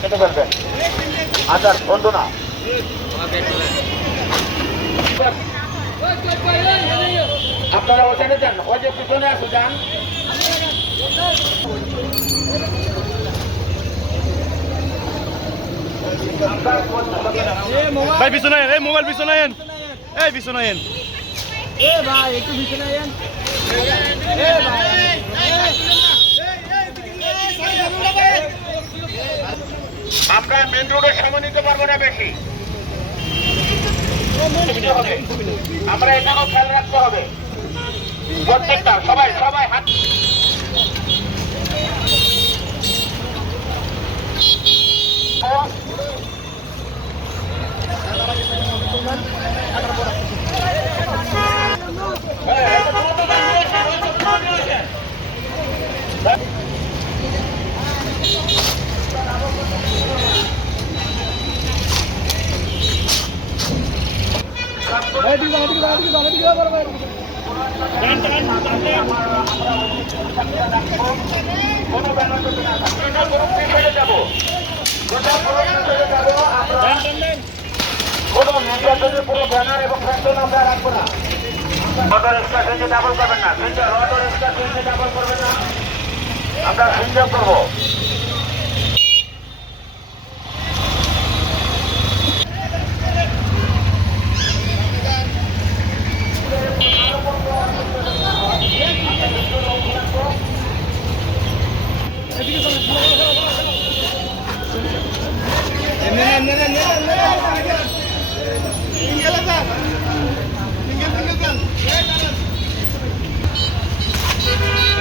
কেটে ফেলবেন। আচ্ছা বন্ধু না আপনারা ওখানে যান, ওই যে পিছনে আছে যান। ভাই পিছনে এই মোবাইল পিছনে আইন, এই পিছনে আইন, এ ভাই একটু পিছনে আইন। আমরা মেন রোডের সময় নিতে পারবো না বেশি, আমরা এটাও খেয়াল রাখতে হবে প্রত্যেকটা। সবাই সবাই হাত পুরো ব্যানার এবং ফ্যাশন আমরা রাখবো না। অটো রিক্সা থেকে ডাবল করবেন না, অটো রিক্সা থেকে ডাবল করবেন না, আমরা সুন্দর করবো। Tinggal.